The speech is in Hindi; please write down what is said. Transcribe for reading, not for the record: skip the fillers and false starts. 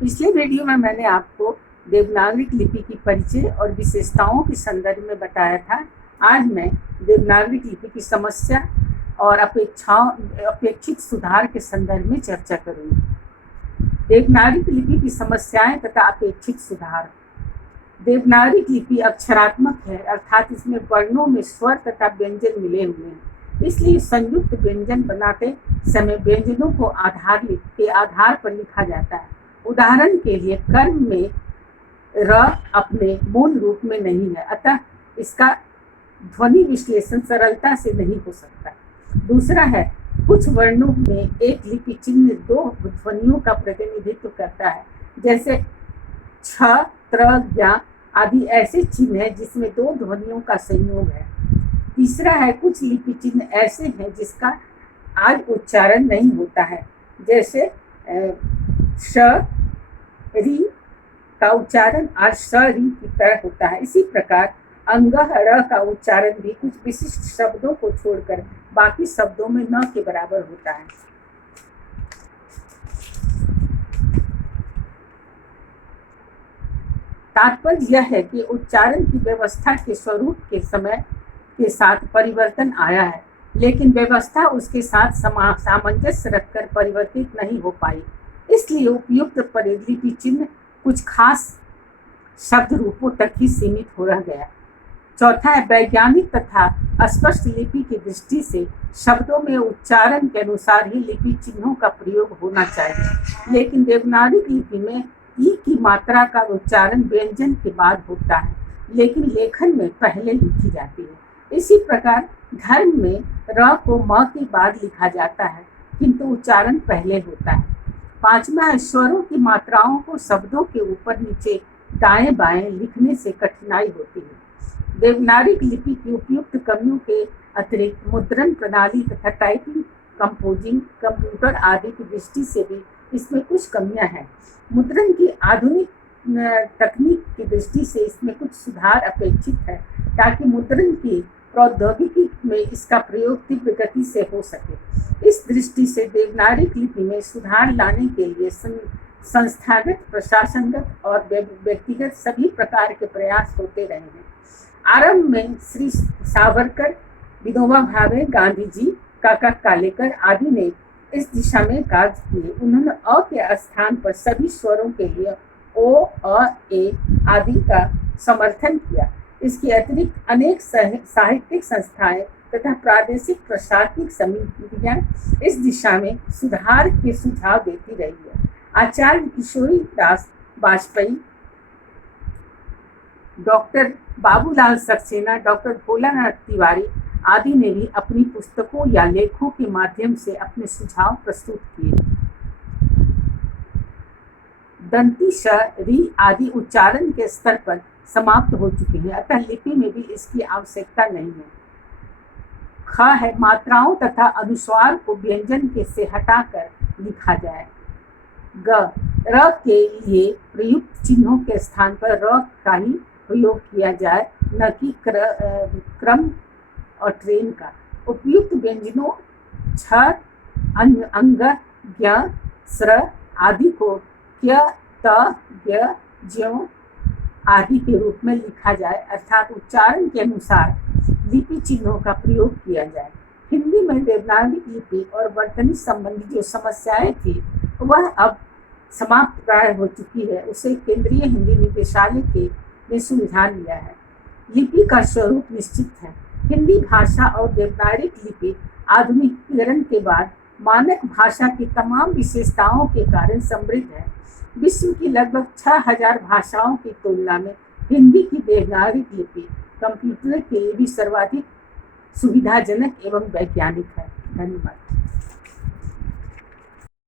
पिछले वीडियो में मैंने आपको देवनागरी लिपि की परिचय और विशेषताओं के संदर्भ में बताया था। आज मैं देवनागरी लिपि की समस्या और अपेक्षित सुधार के संदर्भ में चर्चा करूंगी। देवनागरी लिपि की समस्याएं तथा अपेक्षित सुधार। देवनागरी लिपि अक्षरात्मक है, अर्थात इसमें वर्णों में स्वर तथा व्यंजन मिले हुए हैं। इसलिए संयुक्त व्यंजन बनाते समय व्यंजनों को आधार पर लिखा जाता है। उदाहरण के लिए कर्म में र अपने मूल रूप में नहीं है, अतः इसका ध्वनि विश्लेषण सरलता से नहीं हो सकता। दूसरा है, कुछ वर्णों में एक लिपि चिन्ह दो ध्वनियों का प्रतिनिधित्व करता है, जैसे छ, त्र, ज्ञ आदि ऐसे चिन्ह हैं जिसमें दो ध्वनियों का संयोग है। तीसरा है, कुछ लिपि चिन्ह ऐसे हैं जिसका आज उच्चारण नहीं होता है, जैसे श री का उच्चारण आज स री की तरह होता है। इसी प्रकार अंगह र का उच्चारण भी कुछ विशिष्ट शब्दों को छोड़कर बाकी शब्दों में न के बराबर होता है। तात्पर्य यह है कि उच्चारण की व्यवस्था के स्वरूप के समय के साथ परिवर्तन आया है, लेकिन व्यवस्था उसके साथ सामंजस्य रखकर परिवर्तित नहीं हो पाई। इसलिए उपयुक्त परिलिपि चिन्ह कुछ खास शब्द रूपों तक ही सीमित हो रह गया। चौथा है, वैज्ञानिक तथा स्पष्ट लिपि की दृष्टि से शब्दों में उच्चारण के अनुसार ही लिपि चिन्हों का प्रयोग होना चाहिए, लेकिन देवनागरी लिपि में ई की मात्रा का उच्चारण व्यंजन के बाद होता है, लेकिन लेखन में पहले लिखी जाती है। इसी प्रकार धर्म में र को म के बाद लिखा जाता है, किंतु उच्चारण पहले होता है। पांचवा है, स्वरों की मात्राओं को शब्दों के ऊपर नीचे दाएं बाएं लिखने से कठिनाई होती है। देवनागरी लिपि की उपयुक्त कमियों के अतिरिक्त मुद्रण प्रणाली तथा टाइपिंग, कंपोजिंग, कंप्यूटर आदि की दृष्टि से भी इसमें कुछ कमियां हैं। मुद्रण की आधुनिक तकनीक की दृष्टि से इसमें कुछ सुधार अपेक्षित है, ताकि मुद्रण की प्रौद्योगिकी में इसका प्रयोग तीव्र गति से हो सके। इस दृष्टि से देवनागरी लिपि में सुधार लाने के लिए संस्थागत, प्रशासनगत और व्यक्तिगत सभी प्रकार के प्रयास होते रहे हैं। आरंभ में श्री सावरकर, विनोबा भावे, गांधी जी, काका कालेकर आदि ने इस दिशा में कार्य किए। उन्होंने अ के स्थान पर सभी स्वरों के लिए ओ, अ, ए आदि का समर्थन किया। इसके अतिरिक्त अनेक साहित्यिक संस्थाएं तथा प्रादेशिक प्रशासनिक समितियां इस दिशा में सुधार के सुझाव देती रही है। आचार्य किशोरी दास वाजपेयी, डॉक्टर बाबूलाल सक्सेना, डॉक्टर भोलानाथ तिवारी आदि ने भी अपनी पुस्तकों या लेखों के माध्यम से अपने सुझाव प्रस्तुत किए। दंती, श, री आदि उच्चारण के स्तर पर समाप्त हो चुके हैं, अतः लिपि में भी इसकी आवश्यकता नहीं है। ख है, मात्राओं तथा अनुस्वार को व्यंजन के से हटाकर लिखा जाए। ग, र के लिए प्रयुक्त चिन्हों के स्थान पर र का ही प्रयोग किया जाए, न कि क्रम और ट्रेन का। उपयुक्त व्यंजनों छ, अंग, ज्ञ, स्र आदि को क्य, त, ज्ञ, ज्यों आदि के रूप में लिखा जाए, अर्थात उच्चारण के अनुसार लिपि चिन्हों का प्रयोग किया जाए। हिंदी में देवनागरी लिपि और वर्तनी संबंधी जो समस्याएं थी वह अब समाप्त प्राय हो चुकी है, उसे केंद्रीय हिंदी निदेशालय ने सुलझा लिया है। लिपि का स्वरूप निश्चित है। हिंदी भाषा और देवनागरी लिपि आधुनिकीकरण के बाद मानक भाषा की तमाम विशेषताओं के कारण समृद्ध है। विश्व की लगभग 6000 भाषाओं की तुलना में हिंदी की देवनागरी लिपि कंप्यूटर के लिए भी सर्वाधिक सुविधाजनक एवं वैज्ञानिक है। धन्यवाद।